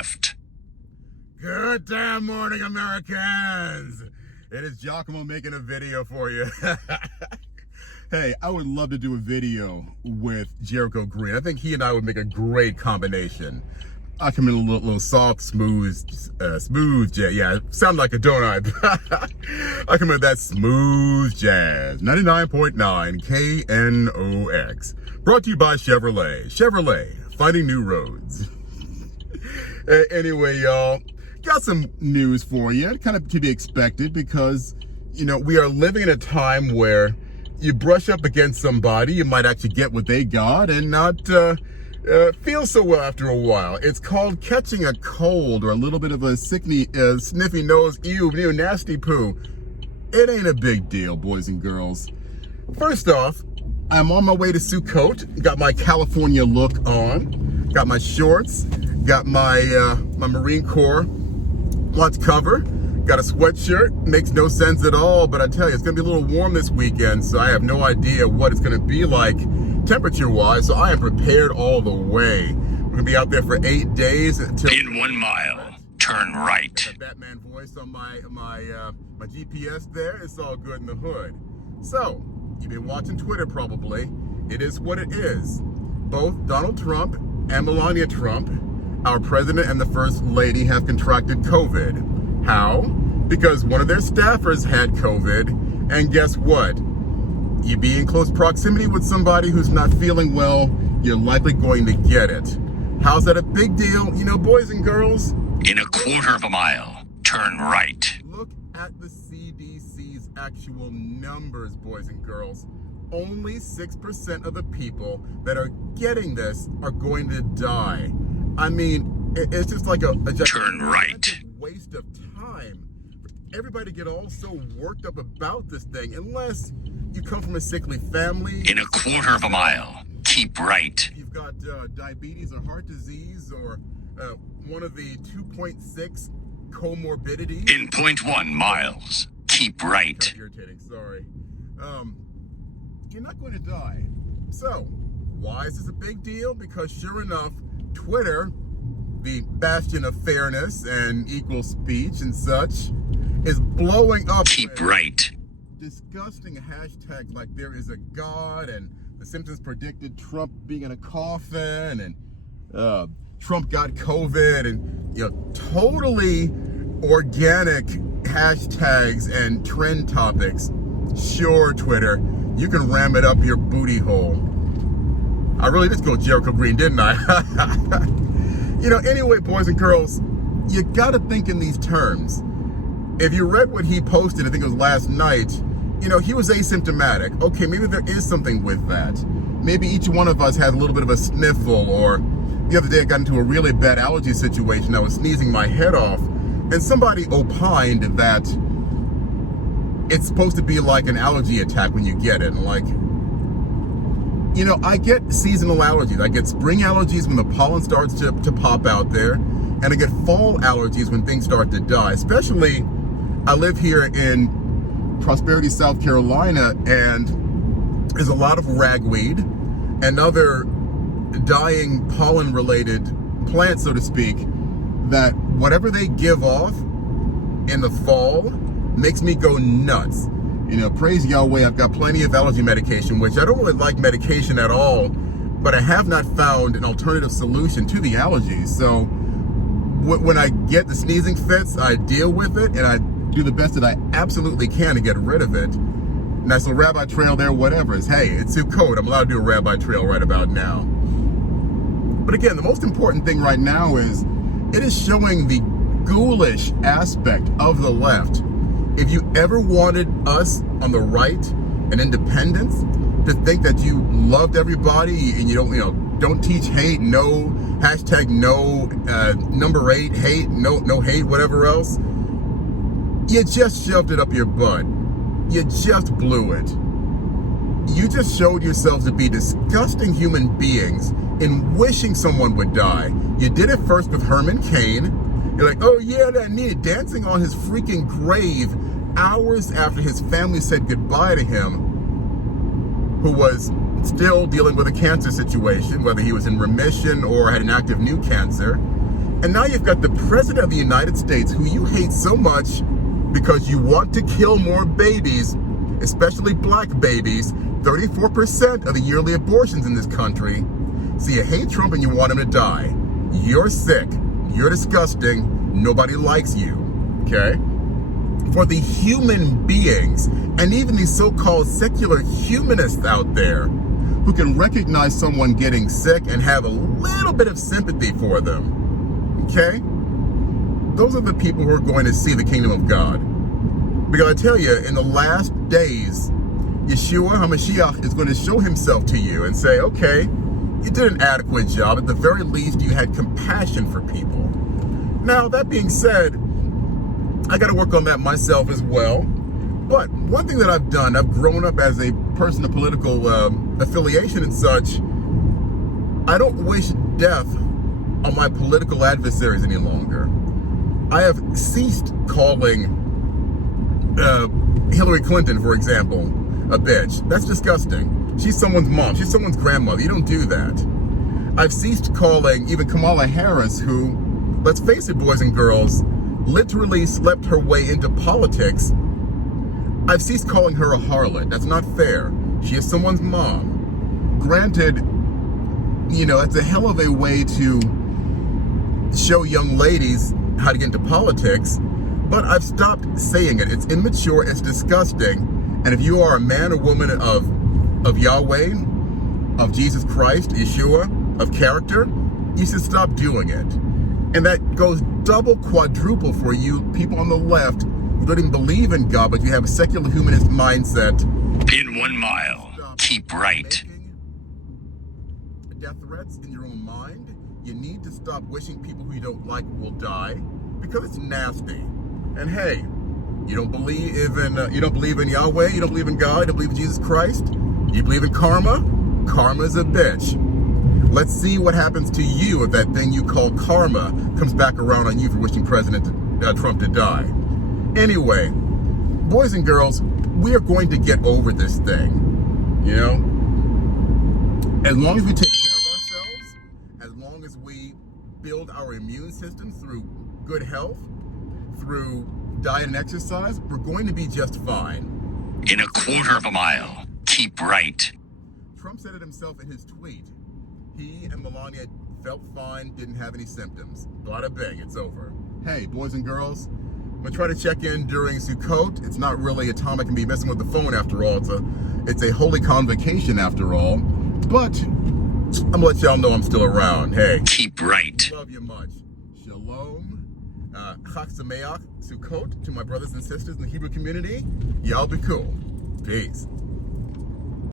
left. Good damn morning, Americans! It is Giacomo making a video for you. Hey, I would love to do a video with Jericho Green. I think he and I would make a great combination. I come in a little soft, smooth jazz. Yeah, it sounds like a donut. I come in with that smooth jazz. 99.9 KNOX. Brought to you by Chevrolet. Chevrolet, finding new roads. Anyway, y'all, got some news for you. Kind of to be expected because, you know, we are living in a time where you brush up against somebody, you might actually get what they got and not feel so well after a while. It's called catching a cold or a little bit of a sniffy nose, ew, nasty poo. It ain't a big deal, boys and girls. First off, I'm on my way to Sukkot. Got my California look on. Got my shorts. Got my my Marine Corps watch cover. Got a sweatshirt. Makes no sense at all, but I tell you, it's gonna be a little warm this weekend, so I have no idea what it's gonna be like temperature-wise, so I am prepared all the way. We're gonna be out there for 8 days until In 1 mile, turn right. that Batman voice on my GPS there. It's all good in the hood. So, you've been watching Twitter probably. It is what it is. Both Donald Trump and Melania Trump, our president and the first lady, have contracted COVID. How? Because one of their staffers had COVID, and guess what? You be in close proximity with somebody who's not feeling well, you're likely going to get it. How's that a big deal? You know, boys and girls, In a 1/4 mile, turn right. look at the CDC's actual numbers, boys and girls. Only 6% of the people that are getting this are going to die. I mean, it's just like a Turn right. waste of time for everybody to get all so worked up about this thing, unless you come from a sickly family. In a 1/4 mile, keep right. You've got diabetes or heart disease or one of the 2.6 comorbidities. In 0.1 miles, keep right. Irritating, sorry. You're not going to die. So, why is this a big deal? Because sure enough, Twitter, the bastion of fairness and equal speech and such, is blowing up. Keep right. Disgusting hashtags like there is a God and the Simpsons predicted Trump being in a coffin and Trump got COVID and, you know, totally organic hashtags and trend topics. Sure, Twitter, you can ram it up your booty hole. I really did go Jericho Green, didn't I? You know, anyway, boys and girls, you gotta think in these terms. If you read what he posted, I think it was last night, you know, he was asymptomatic. Okay, maybe there is something with that. Maybe each one of us had a little bit of a sniffle, or the other day I got into a really bad allergy situation. I was sneezing my head off, and somebody opined that it's supposed to be like an allergy attack when you get it. And like, you know, I get seasonal allergies. I get spring allergies when the pollen starts to pop out there, and I get fall allergies when things start to die. Especially, I live here in Prosperity, South Carolina, and there's a lot of ragweed and other dying pollen-related plants, so to speak, that whatever they give off in the fall makes me go nuts. You know, praise Yahweh, I've got plenty of allergy medication, which I don't really like medication at all, but I have not found an alternative solution to the allergies. So when I get the sneezing fits, I deal with it, and I do the best that I absolutely can to get rid of it. Nice little rabbi trail there, whatever. Hey, it's Sukkot. I'm allowed to do a rabbi trail right about now. But again, the most important thing right now is it is showing the ghoulish aspect of the left. If you ever wanted us on the right and independence to think that you loved everybody and you don't teach hate, no hashtag no number 8 hate, no hate, whatever else, you just shoved it up your butt. You just blew it. You just showed yourselves to be disgusting human beings in wishing someone would die. You did it first with Herman Cain. You're like, oh yeah, that needed dancing on his freaking grave hours after his family said goodbye to him, who was still dealing with a cancer situation, whether he was in remission or had an active new cancer. And now you've got the President of the United States, who you hate so much because you want to kill more babies, especially black babies, 34% of the yearly abortions in this country. So you hate Trump and you want him to die. You're sick. You're disgusting. Nobody likes you. Okay? For the human beings, and even these so-called secular humanists out there, who can recognize someone getting sick and have a little bit of sympathy for them, okay? Those are the people who are going to see the kingdom of God. Because I tell you, in the last days, Yeshua HaMashiach is going to show himself to you and say, okay, you did an adequate job. At the very least, you had compassion for people. Now, that being said, I got to work on that myself as well. But one thing that I've done, I've grown up as a person of political affiliation and such. I don't wish death on my political adversaries any longer. I have ceased calling Hillary Clinton, for example, a bitch. That's disgusting. She's someone's mom. She's someone's grandmother. You don't do that. I've ceased calling even Kamala Harris, who, let's face it, boys and girls, literally slept her way into politics. I've ceased calling her a harlot. That's not fair. She is someone's mom. Granted, you know, that's a hell of a way to show young ladies how to get into politics, but I've stopped saying it. It's immature, it's disgusting, and if you are a man or woman of Yahweh, of Jesus Christ, Yeshua, of character, you should stop doing it. And that goes double, quadruple for you people on the left who don't even believe in God, but you have a secular humanist mindset. In 1 mile, keep right. Death threats in your own mind. You need to stop wishing people who you don't like will die, because it's nasty. And hey, you don't believe in Yahweh, you don't believe in God, you don't believe in Jesus Christ, you believe in karma? Karma's a bitch. Let's see what happens to you if that thing you call karma comes back around on you for wishing President Trump to die. Anyway, boys and girls, we are going to get over this thing, you know? As long as we take care of ourselves, as long as we build our immune system through good health, through diet and exercise, we're going to be just fine. In 1/4 mile, keep right. Trump said it himself in his tweet. He and Melania felt fine, didn't have any symptoms. Bada bang, it's over. Hey, boys and girls, I'm gonna try to check in during Sukkot. It's not really a time I can be messing with the phone after all. It's a holy convocation after all. But I'm gonna let y'all know I'm still around. Hey, keep right. Love you much. Shalom. Chag Sameach, Sukkot, to my brothers and sisters in the Hebrew community. Y'all be cool. Peace.